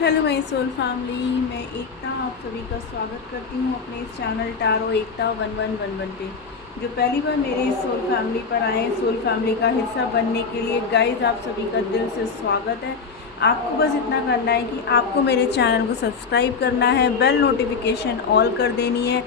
Hello my soul family, मैं एकता आप सभी का स्वागत करती हूँ अपने इस चैनल टारो एकता 1111 पे। जो पहली बार मेरे इस सोल फैमिली पर आए हैं, सोल फैमिली का हिस्सा बनने के लिए गाइस आप सभी का दिल से स्वागत है। आपको बस इतना करना है कि आपको मेरे चैनल को सब्सक्राइब करना है, बेल नोटिफिकेशन ऑल कर देनी है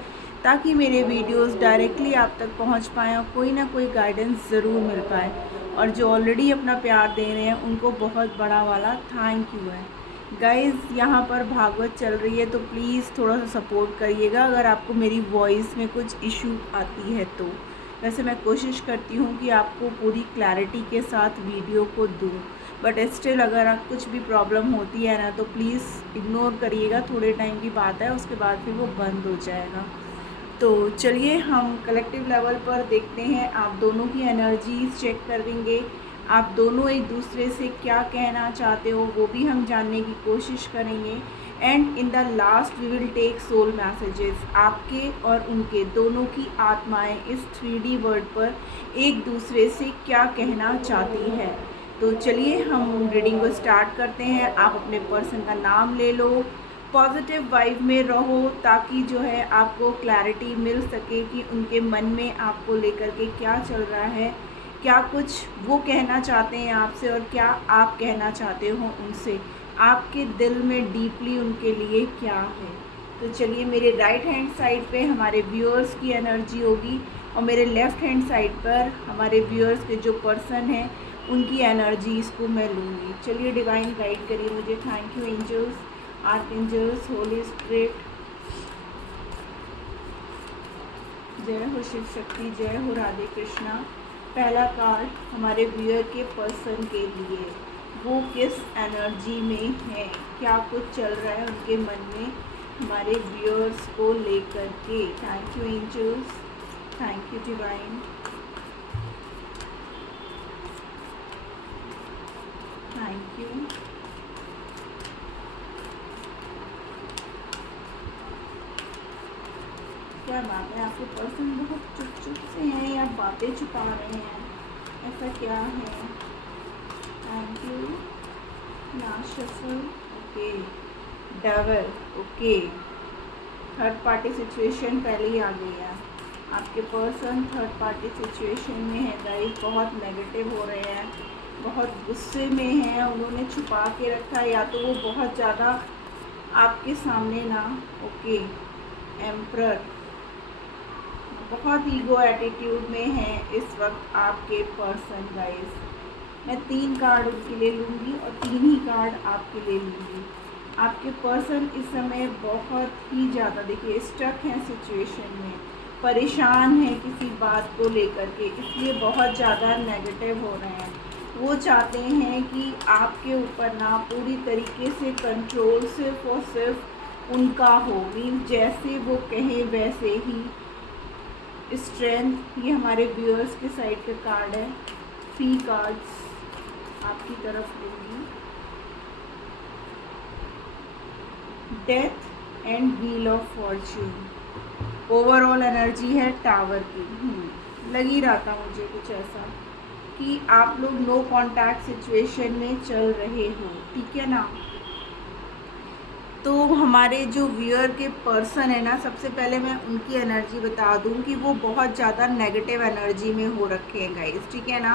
ताकि मेरे वीडियोस डायरेक्टली आप तक पहुंच पाएँ और कोई ना कोई गाइडेंस ज़रूर मिल पाए। और जो ऑलरेडी अपना प्यार दे रहे हैं उनको बहुत बड़ा वाला थैंक यू है। गाइज़ यहाँ पर भागवत चल रही है तो प्लीज़ थोड़ा सा सपोर्ट करिएगा अगर आपको मेरी वॉइस में कुछ इशू आती है तो। वैसे मैं कोशिश करती हूँ कि आपको पूरी क्लैरिटी के साथ वीडियो को दूँ, बट स्टिल अगर आप कुछ भी प्रॉब्लम होती है ना तो प्लीज़ इग्नोर करिएगा। थोड़े टाइम की बात है, उसके बाद फिर वो बंद हो जाएगा। तो चलिए हम कलेक्टिव लेवल पर देखते हैं, आप दोनों की एनर्जीज चेक कर देंगे। आप दोनों एक दूसरे से क्या कहना चाहते हो वो भी हम जानने की कोशिश करेंगे। And in the last we will take soul messages. आपके और उनके दोनों की आत्माएं इस 3D वर्ल्ड पर एक दूसरे से क्या कहना चाहती है। तो चलिए हम रीडिंग को स्टार्ट करते हैं। आप अपने पर्सन का नाम ले लो, पॉजिटिव वाइब में रहो ताकि जो है आपको क्लैरिटी मिल सके कि उनके मन में आपको लेकर के क्या चल रहा है, क्या कुछ वो कहना चाहते हैं आपसे और क्या आप कहना चाहते हो उनसे, आपके दिल में डीपली उनके लिए क्या है। तो चलिए, मेरे राइट हैंड साइड पे हमारे व्यूअर्स की एनर्जी होगी और मेरे लेफ़्ट हैंड साइड पर हमारे व्यूअर्स के जो पर्सन हैं उनकी एनर्जीज़ को मैं लूँगी। चलिए डिवाइन गाइड करिए मुझे। Thank you angels, archangels, holy spirit. जय हो शिव शक्ति, जय हो राधे कृष्णा। पहला कार्ड हमारे व्यूअर के पर्सन के लिए, वो किस एनर्जी में है, क्या कुछ चल रहा है उनके मन में हमारे व्यूअर्स को लेकर के। Thank you angels, thank you divine, thank you. क्या बात है, आपके पर्सन बहुत चुप चुप से हैं या बातें छुपा रहे हैं, ऐसा क्या है। Thank you. Last shuffle, okay. Devil, okay. Third party situation पहले ही आ गई है। आपके पर्सन थर्ड पार्टी सिचुएशन में है गाइस, बहुत नेगेटिव हो रहे हैं, बहुत गुस्से में हैं, उन्होंने छुपा के रखा है या तो वो बहुत ज़्यादा आपके सामने ना। ओके, एम्परर, बहुत ईगो एटीट्यूड में है इस वक्त आपके पर्सन गाइस। मैं 3 कार्ड उनके लिए लूँगी और 3 ही कार्ड आपके लिए लूँगी। आपके पर्सन इस समय बहुत ही ज़्यादा देखिए स्टक हैं सिचुएशन में, परेशान हैं किसी बात को लेकर के, इसलिए बहुत ज़्यादा नेगेटिव हो रहे हैं। वो चाहते हैं कि आपके ऊपर ना पूरी तरीके से कंट्रोल सिर्फ और सिर्फ उनका हो, मीन्स जैसे वो कहें वैसे ही। स्ट्रेंथ, ये हमारे व्यूअर्स के साइड का कार्ड है। 3 कार्ड्स आपकी तरफ लूँगी। Death and wheel of Fortune. Overall energy है टावर की। लग ही रहा था मुझे कुछ ऐसा कि आप लोग नो कॉन्टैक्ट सिचुएशन में चल रहे हो, ठीक है ना। तो हमारे जो व्यूअर के पर्सन है ना, सबसे पहले मैं उनकी एनर्जी बता दूं कि वो बहुत ज़्यादा नेगेटिव एनर्जी में हो रखे हैं गाइस, ठीक है ना।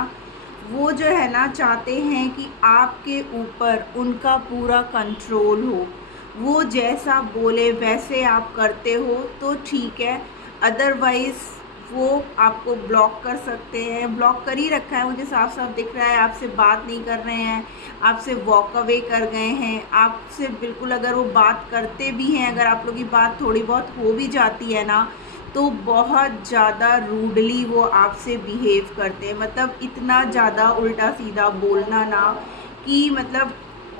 वो जो है ना चाहते हैं कि आपके ऊपर उनका पूरा कंट्रोल हो, वो जैसा बोले वैसे आप करते हो तो ठीक है, अदरवाइज़ वो आपको ब्लॉक कर सकते हैं। ब्लॉक कर ही रखा है, मुझे साफ साफ दिख रहा है। आपसे बात नहीं कर रहे हैं, आपसे वॉक अवे कर गए हैं, आपसे बिल्कुल अगर वो बात करते भी हैं, अगर आप लोग की बात थोड़ी बहुत हो भी जाती है ना तो बहुत ज़्यादा रूडली वो आपसे बिहेव करते हैं। मतलब इतना ज़्यादा उल्टा सीधा बोलना ना कि मतलब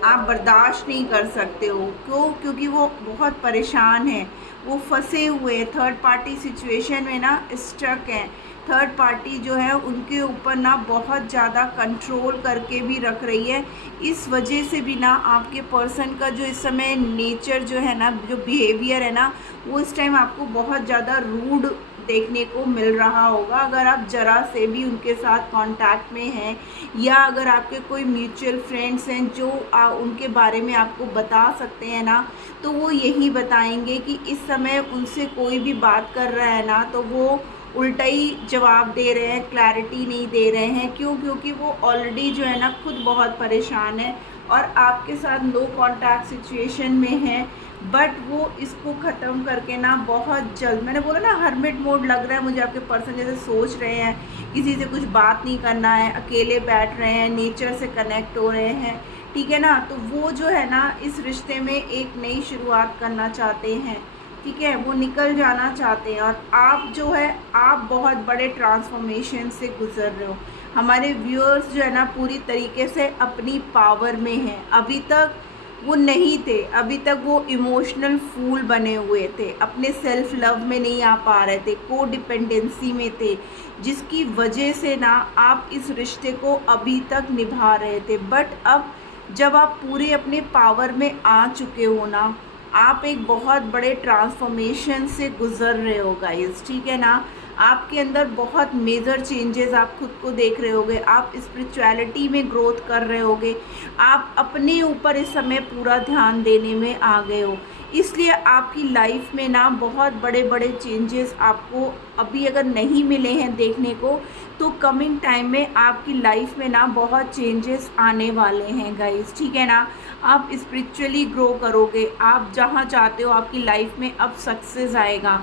आप बर्दाश्त नहीं कर सकते हो। क्यों? क्योंकि वो बहुत परेशान हैं, वो फंसे हुए हैं, थर्ड पार्टी सिचुएशन में ना स्टक हैं। थर्ड पार्टी जो है उनके ऊपर ना बहुत ज़्यादा कंट्रोल करके भी रख रही है। इस वजह से भी ना आपके पर्सन का जो इस समय नेचर जो है ना, जो बिहेवियर है ना, वो इस टाइम आपको बहुत ज़्यादा रूड देखने को मिल रहा होगा अगर आप ज़रा से भी उनके साथ कांटेक्ट में हैं, या अगर आपके कोई म्यूचुअल फ्रेंड्स हैं जो उनके बारे में आपको बता सकते हैं ना, तो वो यही बताएंगे कि इस समय उनसे कोई भी बात कर रहा है ना, तो वो उल्टा ही जवाब दे रहे हैं, क्लैरिटी नहीं दे रहे हैं। क्यों? क्योंकि वो ऑलरेडी जो है ना खुद बहुत परेशान है और आपके साथ लो कॉन्टैक्ट सिचुएशन में है, बट वो इसको ख़त्म करके ना बहुत जल्द, मैंने बोला ना हर्मिट मोड लग रहा है मुझे, आपके पर्सन जैसे सोच रहे हैं, किसी से कुछ बात नहीं करना है, अकेले बैठ रहे हैं, नेचर से कनेक्ट हो रहे हैं, ठीक है ना। तो वो जो है ना इस रिश्ते में एक नई शुरुआत करना चाहते हैं, ठीक है, वो निकल जाना चाहते हैं। और आप जो है, आप बहुत बड़े ट्रांसफॉर्मेशन से गुजर रहे हो। हमारे व्यूअर्स जो है ना पूरी तरीके से अपनी पावर में हैं, अभी तक वो नहीं थे, अभी तक वो इमोशनल फूल बने हुए थे, अपने सेल्फ लव में नहीं आ पा रहे थे, को डिपेंडेंसी में थे, जिसकी वजह से ना आप इस रिश्ते को अभी तक निभा रहे थे। बट अब जब आप पूरे अपने पावर में आ चुके हो ना, आप एक बहुत बड़े ट्रांसफॉर्मेशन से गुज़र रहे हो गाइस, ठीक है ना। आपके अंदर बहुत मेजर चेंजेस आप खुद को देख रहे होगे, आप स्पिरिचुअलिटी में ग्रोथ कर रहे होगे, आप अपने ऊपर इस समय पूरा ध्यान देने में आ गए हो, इसलिए आपकी लाइफ में ना बहुत बड़े बड़े चेंजेस आपको अभी अगर नहीं मिले हैं देखने को, तो कमिंग टाइम में आपकी लाइफ में ना बहुत चेंजेस आने वाले हैं गाइस, ठीक है ना। आप स्पिरिचुअली ग्रो करोगे, आप जहाँ चाहते हो आपकी लाइफ में अब सक्सेस आएगा।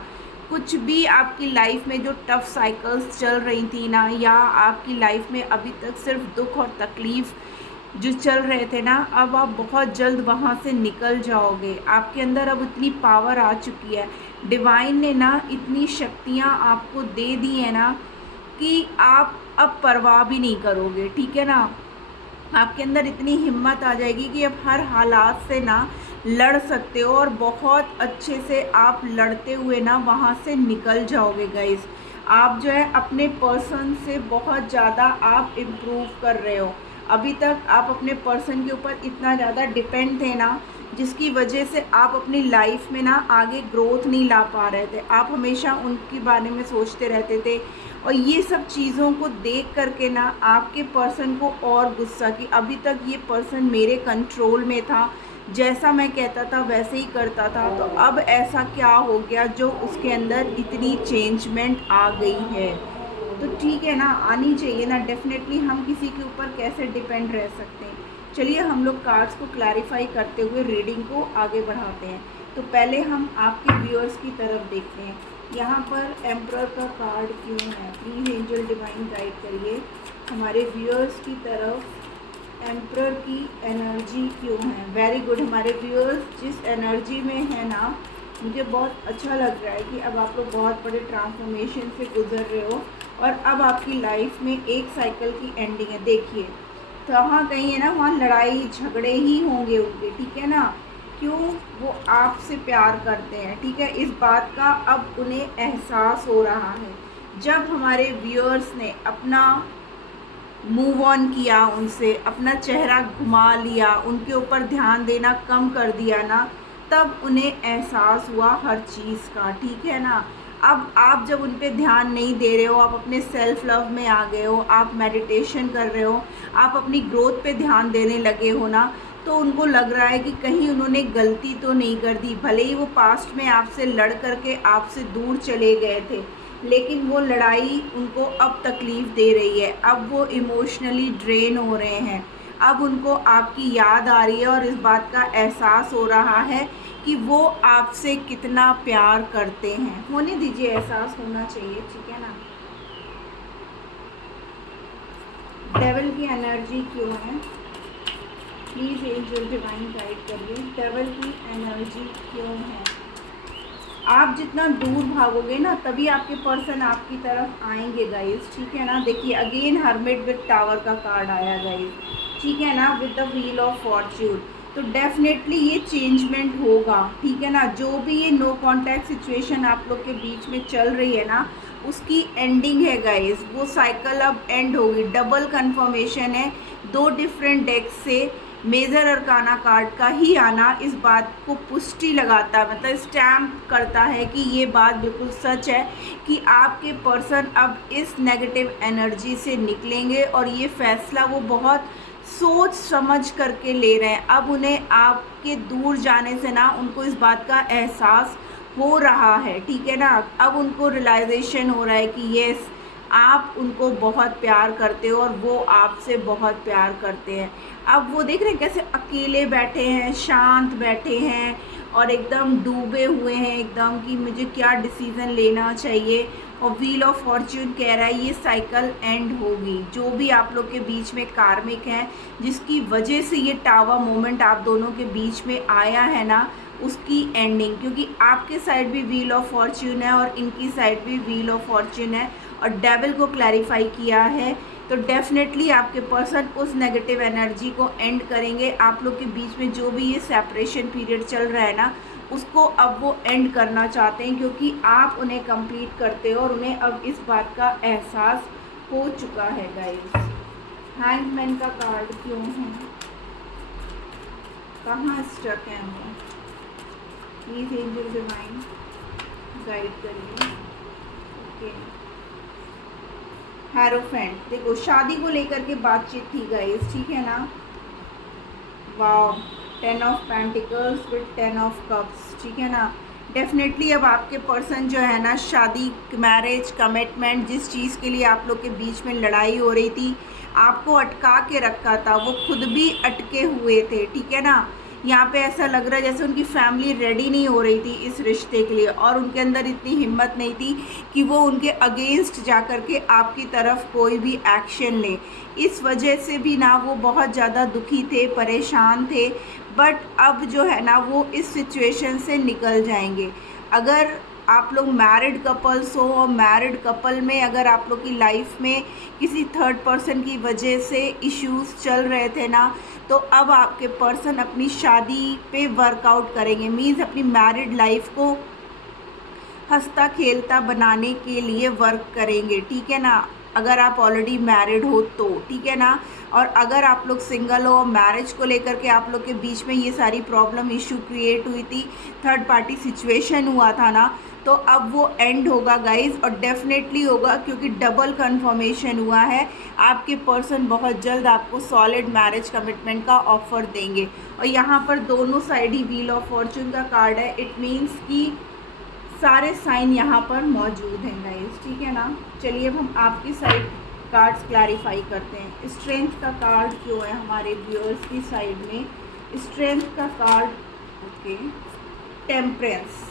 कुछ भी आपकी लाइफ में जो टफ साइकिल्स चल रही थी ना, या आपकी लाइफ में अभी तक सिर्फ दुख और तकलीफ़ जो चल रहे थे ना, अब आप बहुत जल्द वहाँ से निकल जाओगे। आपके अंदर अब इतनी पावर आ चुकी है, डिवाइन ने ना इतनी शक्तियाँ आपको दे दी है ना कि आप अब परवाह भी नहीं करोगे, ठीक है ना। आपके अंदर इतनी हिम्मत आ जाएगी कि अब हर हालात से ना लड़ सकते हो, और बहुत अच्छे से आप लड़ते हुए ना वहाँ से निकल जाओगे गाइस। आप जो है अपने पर्सन से बहुत ज़्यादा आप इम्प्रूव कर रहे हो। अभी तक आप अपने पर्सन के ऊपर इतना ज़्यादा डिपेंड थे ना, जिसकी वजह से आप अपनी लाइफ में ना आगे ग्रोथ नहीं ला पा रहे थे, आप हमेशा उनके बारे में सोचते रहते थे। और ये सब चीज़ों को देख करके ना आपके पर्सन को और गुस्सा कि अभी तक ये पर्सन मेरे कंट्रोल में था, जैसा मैं कहता था वैसे ही करता था, तो अब ऐसा क्या हो गया जो उसके अंदर इतनी चेंजमेंट आ गई है। तो ठीक है ना, आनी चाहिए ना, डेफिनेटली हम किसी के ऊपर कैसे डिपेंड रह सकते हैं। चलिए हम लोग कार्ड्स को क्लैरिफाई करते हुए रीडिंग को आगे बढ़ाते हैं। तो पहले हम आपके व्यूअर्स की तरफ देखते हैं, यहाँ पर एम्परर का कार्ड क्यों है, प्लीज़ एंजल डिवाइन गाइड करिए हमारे व्यूअर्स की तरफ एम्परर की एनर्जी क्यों है। वेरी गुड, हमारे व्यूअर्स जिस एनर्जी में है ना, मुझे बहुत अच्छा लग रहा है कि अब आप लोग बहुत बड़े ट्रांसफॉर्मेशन से गुजर रहे हो, और अब आपकी लाइफ में एक साइकिल की एंडिंग है। देखिए तो वहाँ कहीं है ना, वहाँ लड़ाई झगड़े ही होंगे उनके, ठीक है ना। क्यों? वो आपसे प्यार करते हैं, ठीक है, इस बात का अब उन्हें एहसास हो रहा है। जब हमारे व्यूअर्स ने अपना मूव ऑन किया उनसे, अपना चेहरा घुमा लिया, उनके ऊपर ध्यान देना कम कर दिया ना, तब उन्हें एहसास हुआ हर चीज़ का, ठीक है ना। अब आप जब उन पे ध्यान नहीं दे रहे हो, आप अपने सेल्फ लव में आ गए हो, आप मेडिटेशन कर रहे हो, आप अपनी ग्रोथ पे ध्यान देने लगे हो ना, तो उनको लग रहा है कि कहीं उन्होंने गलती तो नहीं कर दी। भले ही वो पास्ट में आपसे लड़ करके आपसे दूर चले गए थे, लेकिन वो लड़ाई उनको अब तकलीफ़ दे रही है, अब वो इमोशनली ड्रेन हो रहे हैं, अब उनको आपकी याद आ रही है, और इस बात का एहसास हो रहा है कि वो आपसे कितना प्यार करते हैं। होने दीजिए, एहसास होना चाहिए, ठीक है ना। डेविल की एनर्जी क्यों है, प्लीज़ एंजल डिवाइन गाइड करिए, डेविल की एनर्जी क्यों है। आप जितना दूर भागोगे ना, तभी आपके पर्सन आपकी तरफ आएंगे गाइस, ठीक है ना। देखिए अगेन हर्मिट विद टावर का कार्ड आया गाइस, ठीक है ना, with the wheel of Fortune. तो डेफिनेटली ये चेंजमेंट होगा, ठीक है ना। जो भी ये नो कांटेक्ट सिचुएशन आप लोग के बीच में चल रही है ना, उसकी एंडिंग है गाइस, वो साइकिल अब एंड होगी। डबल कंफर्मेशन है दो डिफरेंट डेक्स से मेजर अरकाना कार्ड का ही आना इस बात को पुष्टि लगाता है, मतलब स्टैम्प करता है कि ये बात बिल्कुल सच है कि आपके पर्सन अब इस नेगेटिव एनर्जी से निकलेंगे और ये फैसला वो बहुत सोच समझ करके ले रहे हैं। अब उन्हें आपके दूर जाने से ना उनको इस बात का एहसास हो रहा है, ठीक है ना। अब उनको रियलाइजेशन हो रहा है कि येस, आप उनको बहुत प्यार करते हो और वो आपसे बहुत प्यार करते हैं। अब वो देख रहे हैं कैसे अकेले बैठे हैं, शांत बैठे हैं और एकदम डूबे हुए हैं एकदम कि मुझे क्या डिसीज़न लेना चाहिए। और व्हील ऑफ फॉर्च्यून कह रहा है ये साइकिल एंड होगी। जो भी आप लोग के बीच में कार्मिक है, जिसकी वजह से ये टावर मोमेंट आप दोनों के बीच में आया है ना, उसकी एंडिंग, क्योंकि आपके साइड भी व्हील ऑफ फॉर्च्यून है और इनकी साइड भी व्हील ऑफ फॉर्च्यून है और डेविल को क्लैरिफाई किया है। तो डेफिनेटली आपके पर्सन उस नेगेटिव एनर्जी को एंड करेंगे। आप लोग के बीच में जो भी ये सेपरेशन पीरियड चल रहा है ना, उसको अब वो एंड करना चाहते हैं, क्योंकि आप उन्हें कंप्लीट करते हो और उन्हें अब इस बात का एहसास हो चुका है गाइस। हैंगमैन का कार्ड क्यों है, कहाँ स्टक है वो, प्लीज एंजल डिवाइन गाइड करिए। ओके, हेरोफेंट, देखो शादी को लेकर के बातचीत थी गाइस, ठीक है ना। Wow, 10 of pentacles with 10 of cups, ठीक है ना। डेफिनेटली अब आपके पर्सन जो है ना, शादी, मैरिज, कमिटमेंट, जिस चीज़ के लिए आप लोग के बीच में लड़ाई हो रही थी, आपको अटका के रखा था, वो खुद भी अटके हुए थे, ठीक है ना। यहाँ पे ऐसा लग रहा है जैसे उनकी फैमिली रेडी नहीं हो रही थी इस रिश्ते के लिए और उनके अंदर इतनी हिम्मत नहीं थी कि वो उनके अगेंस्ट जा कर के आपकी तरफ कोई भी एक्शन ले। इस वजह से भी ना वो बहुत ज़्यादा दुखी थे, परेशान थे, बट अब जो है ना वो इस सिचुएशन से निकल जाएंगे। अगर आप लोग मैरिड कपल्स हो और मैरिड कपल में अगर आप लोग की लाइफ में किसी थर्ड पर्सन की वजह से इश्यूज़ चल रहे थे ना, तो अब आपके पर्सन अपनी शादी पे वर्कआउट करेंगे, मीन्स अपनी मैरिड लाइफ को हंसता खेलता बनाने के लिए वर्क करेंगे, ठीक है ना। अगर आप ऑलरेडी मैरिड हो तो ठीक है ना, और अगर आप लोग सिंगल हो, मैरिज को लेकर के आप लोग के बीच में ये सारी प्रॉब्लम इशू क्रिएट हुई थी, थर्ड पार्टी सिचुएशन हुआ था ना, तो अब वो एंड होगा गाइज, और डेफिनेटली होगा क्योंकि डबल कंफर्मेशन हुआ है। आपके पर्सन बहुत जल्द आपको सॉलिड मैरिज कमिटमेंट का ऑफर देंगे। और यहाँ पर दोनों side he wheel of Fortune का कार्ड है, इट मीन्स कि सारे साइन यहाँ पर मौजूद हैं गाइस, ठीक है ना। चलिए अब हम आपकी साइड कार्ड्स क्लैरिफाई करते हैं। स्ट्रेंथ का कार्ड क्यों है हमारे व्यूअर्स की साइड में, स्ट्रेंथ का card, okay, temperance.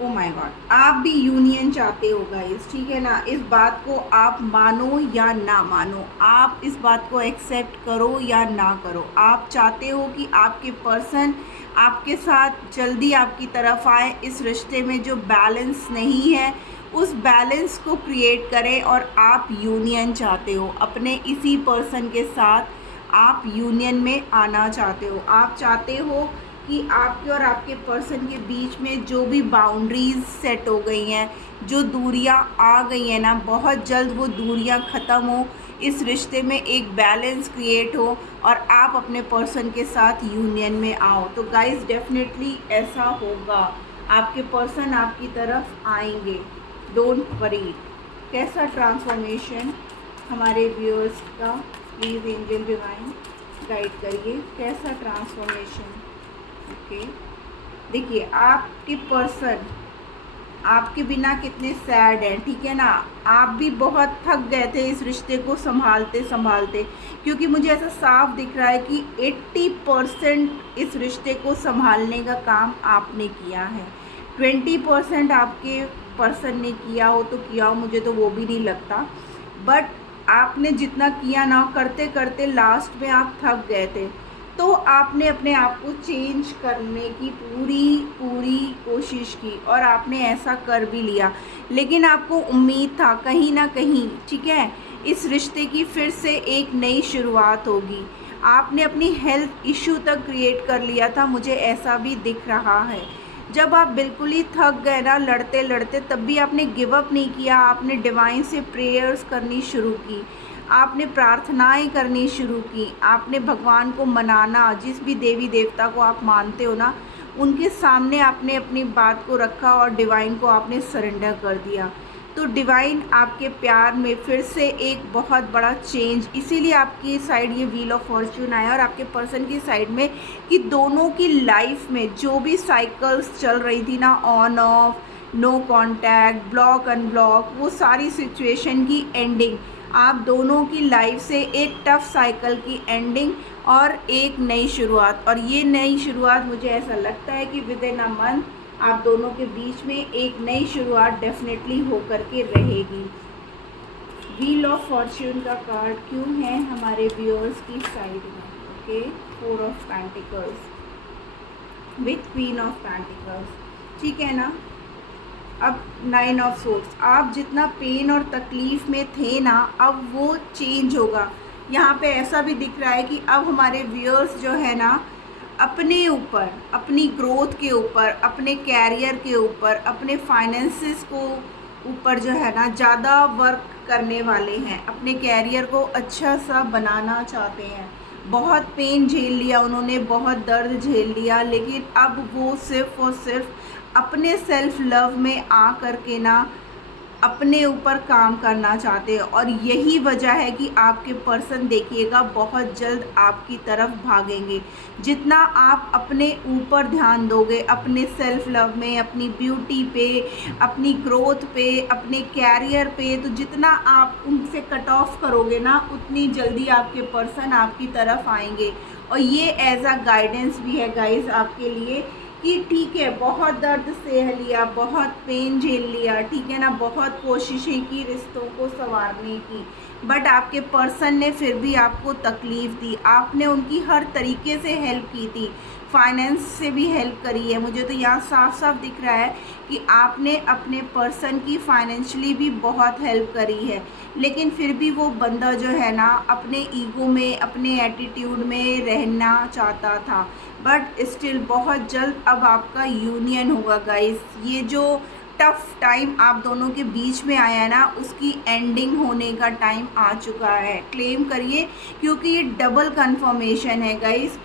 Oh my God, आप भी यूनियन चाहते हो गाइस, ठीक है ना। इस बात को आप मानो या ना मानो, आप इस बात को एक्सेप्ट करो या ना करो, आप चाहते हो कि आपके पर्सन आपके साथ जल्दी आपकी तरफ आए, इस रिश्ते में जो बैलेंस नहीं है उस बैलेंस को क्रिएट करें, और आप यूनियन चाहते हो अपने इसी पर्सन के साथ, आप यूनियन में आना चाहते हो। आप चाहते हो कि आपके और आपके पर्सन के बीच में जो भी बाउंड्रीज सेट हो गई हैं, जो दूरियां आ गई हैं ना, बहुत जल्द वो दूरियां ख़त्म हो, इस रिश्ते में एक बैलेंस क्रिएट हो और आप अपने पर्सन के साथ यूनियन में आओ। तो गाइस डेफिनेटली ऐसा होगा, आपके पर्सन आपकी तरफ आएंगे, डोंट वरी। कैसा ट्रांसफॉर्मेशन हमारे व्यूअर्स का, प्लीज़ एंजल डिवाइन गाइड करिए, कैसा ट्रांसफॉर्मेशन। ओके, देखिए आपके पर्सन आपके बिना कितने सैड हैं, ठीक है ना। आप भी बहुत थक गए थे इस रिश्ते को संभालते संभालते, क्योंकि मुझे ऐसा साफ दिख रहा है कि 80% इस रिश्ते को संभालने का काम आपने किया है, 20% आपके पर्सन ने किया हो तो किया हो, मुझे तो वो भी नहीं लगता, बट आपने जितना किया ना, करते करते लास्ट में आप थक गए थे, तो आपने अपने आप को चेंज करने की पूरी कोशिश की और आपने ऐसा कर भी लिया। लेकिन आपको उम्मीद था कहीं ना कहीं, ठीक है, इस रिश्ते की फिर से एक नई शुरुआत होगी। आपने अपनी हेल्थ इशू तक क्रिएट कर लिया था, मुझे ऐसा भी दिख रहा है। जब आप बिल्कुल ही थक गए ना लड़ते लड़ते, तब भी आपने गिव अप नहीं किया, आपने डिवाइन से प्रेयर्स करनी शुरू की। आपने प्रार्थनाएं करनी शुरू की, आपने भगवान को मनाना, जिस भी देवी देवता को आप मानते हो ना, उनके सामने आपने अपनी बात को रखा और डिवाइन को आपने सरेंडर कर दिया। तो डिवाइन आपके प्यार में फिर से एक बहुत बड़ा चेंज, इसीलिए आपकी साइड ये व्हील ऑफ फॉर्च्यून आया और आपके पर्सन की साइड में, कि दोनों की लाइफ में जो भी साइकिल्स चल रही थी ना, on off, no contact, block unblock, वो सारी सिचुएशन की एंडिंग, आप दोनों की लाइफ से एक टफ साइकिल की एंडिंग और एक नई शुरुआत। और ये नई शुरुआत मुझे ऐसा लगता है कि विद इन अ मंथ आप दोनों के बीच में एक नई शुरुआत डेफिनेटली होकर के रहेगी। व्हील ऑफ फॉर्च्यून का कार्ड क्यों है हमारे व्यूअर्स की साइड में? Okay, 4 of pentacles with queen of pentacles, ठीक है ना। अब 9 ऑफ सोर्ड्स, आप जितना पेन और तकलीफ़ में थे ना, अब वो चेंज होगा। यहाँ पे ऐसा भी दिख रहा है कि अब हमारे व्यूअर्स जो है ना, अपने ऊपर, अपनी ग्रोथ के ऊपर, अपने कैरियर के ऊपर, अपने फाइनेंसेस को ऊपर जो है ना ज़्यादा वर्क करने वाले हैं, अपने कैरियर को अच्छा सा बनाना चाहते हैं। बहुत पेन झेल लिया उन्होंने, बहुत दर्द झेल लिया, लेकिन अब वो सिर्फ़ और सिर्फ अपने सेल्फ लव में आ कर के ना अपने ऊपर काम करना चाहते हैं। और यही वजह है कि आपके पर्सन देखिएगा बहुत जल्द आपकी तरफ भागेंगे। जितना आप अपने ऊपर ध्यान दोगे, अपने सेल्फ लव में, अपनी ब्यूटी पे, अपनी ग्रोथ पे, अपने कैरियर पे, तो जितना आप उनसे कट ऑफ करोगे ना, उतनी जल्दी आपके पर्सन आपकी तरफ आएंगे। और ये एज अ गाइडेंस भी है गाइस आपके लिए कि ठीक है, बहुत दर्द सह लिया, बहुत पेन झेल लिया, ठीक है ना, बहुत कोशिशें की रिश्तों को संवारने की, बट आपके पर्सन ने फिर भी आपको तकलीफ़ दी। आपने उनकी हर तरीके से हेल्प की थी, फाइनेंस से भी हेल्प करी है। मुझे तो यहाँ साफ साफ दिख रहा है कि आपने अपने पर्सन की फाइनेंशियली भी बहुत हेल्प करी है, लेकिन फिर भी वो बंदा जो है ना अपने ईगो में, अपने एटीट्यूड में रहना चाहता था। बट स्टिल बहुत जल्द अब आपका यूनियन होगा गाइस। ये जो टफ टाइम आप दोनों के बीच में आया है ना, उसकी एंडिंग होने का टाइम आ चुका है। क्लेम करिए, क्योंकि ये डबल कंफर्मेशन है गाइस।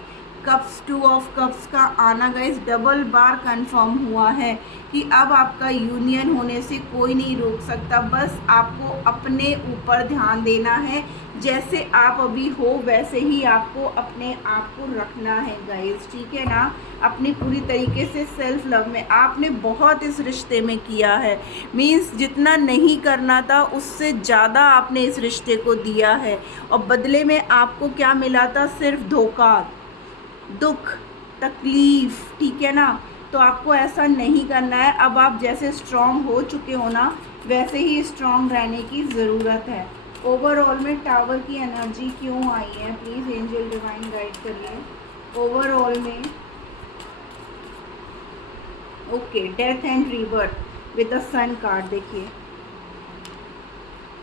कप्स, 2 ऑफ कप्स का आना गाइस डबल बार कंफर्म हुआ है कि अब आपका यूनियन होने से कोई नहीं रोक सकता। बस आपको अपने ऊपर ध्यान देना है, जैसे आप अभी हो वैसे ही आपको अपने आप को रखना है गाइस, ठीक है ना। अपनी पूरी तरीके से सेल्फ लव में आपने बहुत इस रिश्ते में किया है, मीन्स जितना नहीं करना था उससे ज़्यादा आपने इस रिश्ते को दिया है। और बदले में आपको क्या मिला था? सिर्फ धोखा, दुख, तकलीफ़, ठीक है ना। तो आपको ऐसा नहीं करना है। अब आप जैसे स्ट्रॉन्ग हो चुके हो ना, वैसे ही स्ट्रॉन्ग रहने की ज़रूरत है। ओवरऑल में टावर की एनर्जी क्यों आई है? प्लीज़ एंजल डिवाइन गाइड करिए ओवरऑल में। Okay, death and rebirth with the sun card. देखिए,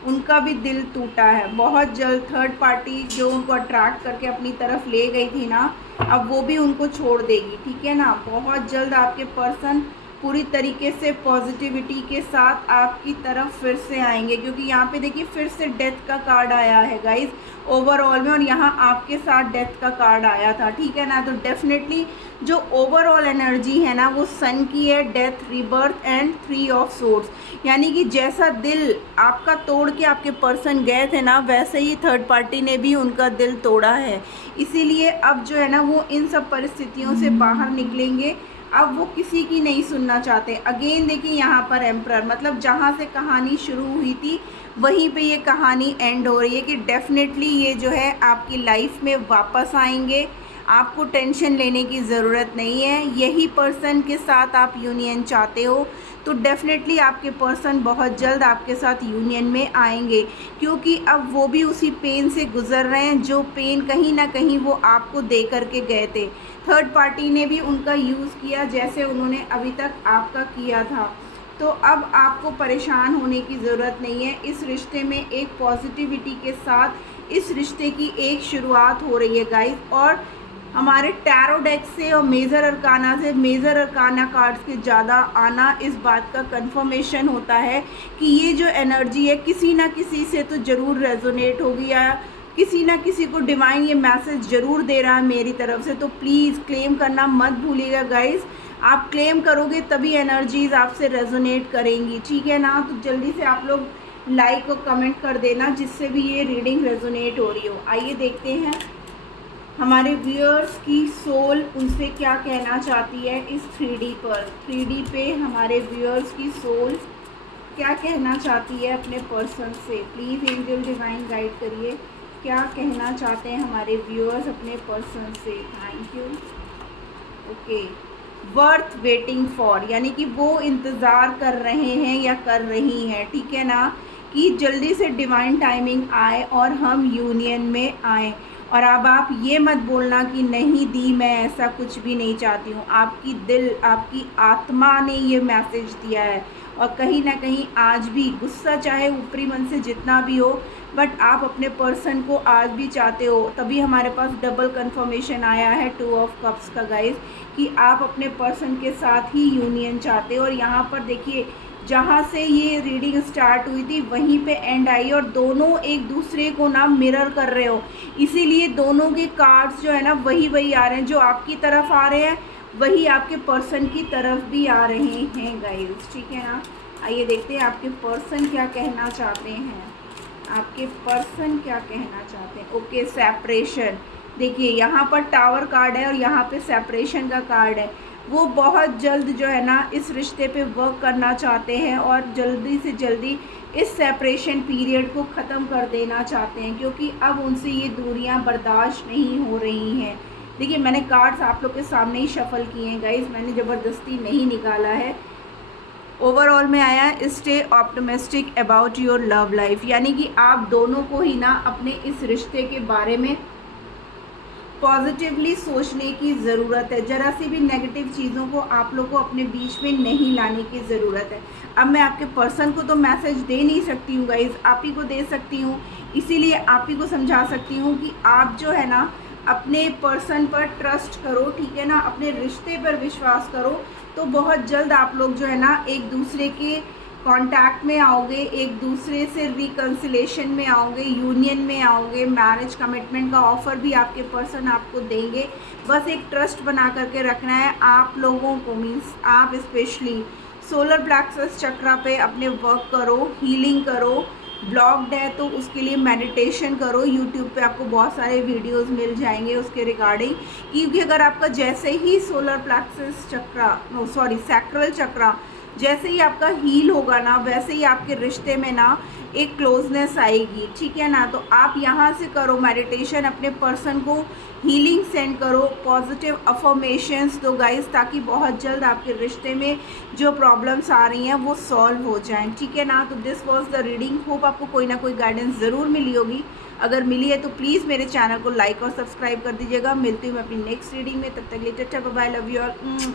उनका भी दिल टूटा है। बहुत जल्द थर्ड पार्टी जो उनको अट्रैक्ट करके अपनी तरफ ले गई थी ना, अब वो भी उनको छोड़ देगी, ठीक है ना। बहुत जल्द आपके पर्सन पूरी तरीके से पॉजिटिविटी के साथ आपकी तरफ फिर से आएंगे, क्योंकि यहाँ पे देखिए फिर से डेथ का कार्ड आया है गाइस ओवरऑल में, और यहाँ आपके साथ डेथ का कार्ड आया था, ठीक है ना। तो डेफिनेटली जो ओवरऑल एनर्जी है ना, वो सन की है, death, rebirth and 3 of swords. यानी कि जैसा दिल आपका तोड़ के आपके पर्सन गए थे ना, वैसे ही थर्ड पार्टी ने भी उनका दिल तोड़ा है। इसीलिए अब जो है ना, वो इन सब परिस्थितियों से बाहर निकलेंगे। अब वो किसी की नहीं सुनना चाहते। अगेन देखिए यहाँ पर एम्परर, मतलब जहाँ से कहानी शुरू हुई थी वहीं पे ये कहानी एंड हो रही है कि डेफिनेटली ये जो है आपकी लाइफ में वापस आएंगे। आपको टेंशन लेने की ज़रूरत नहीं है। यही पर्सन के साथ आप यूनियन चाहते हो तो डेफिनेटली आपके पर्सन बहुत जल्द आपके साथ यूनियन में आएंगे, क्योंकि अब वो भी उसी पेन से गुज़र रहे हैं जो पेन कहीं ना कहीं वो आपको दे करके गए थे। थर्ड पार्टी ने भी उनका यूज़ किया जैसे उन्होंने अभी तक आपका किया था। तो अब आपको परेशान होने की ज़रूरत नहीं है। इस रिश्ते में एक पॉजिटिविटी के साथ इस रिश्ते की एक शुरुआत हो रही है गाइस। और हमारे टैरो डेक से और मेजर अरकाना से, मेजर अरकाना कार्ड्स के ज़्यादा आना इस बात का कंफर्मेशन होता है कि ये जो एनर्जी है किसी ना किसी से तो ज़रूर रेजोनेट होगी, या किसी ना किसी को डिवाइन ये मैसेज ज़रूर दे रहा है मेरी तरफ से। तो प्लीज़ क्लेम करना मत भूलिएगा गाइज़, आप क्लेम करोगे तभी एनर्जीज़ आपसे रेजोनेट करेंगी, ठीक है ना। तो जल्दी से आप लोग लाइक और कमेंट कर देना जिससे भी ये रीडिंग रेजोनेट हो रही हो। आइए देखते हैं हमारे व्यूअर्स की सोल उनसे क्या कहना चाहती है इस 3D पर। 3D पे हमारे व्यूअर्स की सोल क्या कहना चाहती है अपने पर्सन से। प्लीज़ एंजल डिवाइन गाइड करिए, क्या कहना चाहते हैं हमारे व्यूअर्स अपने पर्सन से। Thank you. Okay, worth waiting for, यानी कि वो इंतज़ार कर रहे हैं या कर रही हैं, ठीक है ना, कि जल्दी से डिवाइन टाइमिंग आए और हम यूनियन में आए। और अब आप ये मत बोलना कि नहीं दी, मैं ऐसा कुछ भी नहीं चाहती हूँ। आपकी दिल, आपकी आत्मा ने ये मैसेज दिया है, और कहीं ना कहीं आज भी गुस्सा चाहे ऊपरी मन से जितना भी हो, बट आप अपने पर्सन को आज भी चाहते हो। तभी हमारे पास डबल कंफर्मेशन आया है 2 ऑफ कप्स का गाइस, कि आप अपने पर्सन के साथ ही यूनियन चाहते हो। और यहाँ पर देखिए, जहाँ से ये रीडिंग स्टार्ट हुई थी वहीं पे एंड आई, और दोनों एक दूसरे को ना मिरर कर रहे हो, इसीलिए दोनों के कार्ड्स जो है ना वही आ रहे हैं। जो आपकी तरफ आ रहे हैं वही आपके पर्सन की तरफ भी आ रहे हैं गाइस, ठीक है ना। आइए देखते हैं आपके पर्सन क्या कहना चाहते हैं। आपके पर्सन क्या कहना चाहते हैं। Okay, separation. देखिए यहाँ पर टावर कार्ड है और यहाँ पे सेपरेशन का कार्ड है। वो बहुत जल्द जो है ना इस रिश्ते पे वर्क करना चाहते हैं और जल्दी से जल्दी इस सेपरेशन पीरियड को ख़त्म कर देना चाहते हैं, क्योंकि अब उनसे ये दूरियां बर्दाश्त नहीं हो रही हैं। देखिए, मैंने कार्ड्स आप लोग के सामने ही शफल किए हैं गाइस, मैंने ज़बरदस्ती नहीं निकाला है। ओवरऑल में आया है stay optimistic about your love life, यानी कि आप दोनों को ही ना अपने इस रिश्ते के बारे में पॉजिटिवली सोचने की ज़रूरत है। ज़रा सी भी नेगेटिव चीज़ों को आप लोग को अपने बीच में नहीं लाने की ज़रूरत है। अब मैं आपके पर्सन को तो मैसेज दे नहीं सकती हूँ गाइज, आप ही को दे सकती हूँ, इसीलिए आप ही को समझा सकती हूँ कि आप जो है ना अपने पर्सन पर ट्रस्ट करो, ठीक है ना, अपने रिश्ते पर विश्वास करो। तो बहुत जल्द आप लोग जो है ना एक दूसरे के कांटेक्ट में आओगे, एक दूसरे से रिकन्सिलेशन में आओगे, यूनियन में आओगे, मैरिज कमिटमेंट का ऑफ़र भी आपके पर्सन आपको देंगे। बस एक ट्रस्ट बना करके रखना है आप लोगों को, मीन्स आप स्पेशली सोलर प्लेक्सस चक्रा पे अपने वर्क करो, हीलिंग करो। ब्लॉक्ड है तो उसके लिए मेडिटेशन करो, यूट्यूब पे आपको बहुत सारे वीडियोस मिल जाएंगे उसके रिगार्डिंग। क्योंकि अगर आपका जैसे ही सोलर प्लेक्सस चक्रा, सैक्रल चक्रा जैसे ही आपका हील होगा ना, वैसे ही आपके रिश्ते में ना एक क्लोजनेस आएगी, ठीक है ना। तो आप यहाँ से करो मेडिटेशन, अपने पर्सन को हीलिंग सेंड करो, पॉजिटिव अफर्मेशंस दो गाइस, ताकि बहुत जल्द आपके रिश्ते में जो प्रॉब्लम्स आ रही हैं वो सॉल्व हो जाएं, ठीक है ना। तो this was the reading, hope आपको कोई ना कोई गाइडेंस ज़रूर मिली होगी। अगर मिली है तो प्लीज़ मेरे चैनल को लाइक और सब्सक्राइब कर दीजिएगा। मिलती हूँ मैं अपनी नेक्स्ट रीडिंग में, तब तक के लिए tata bye bye, love you all.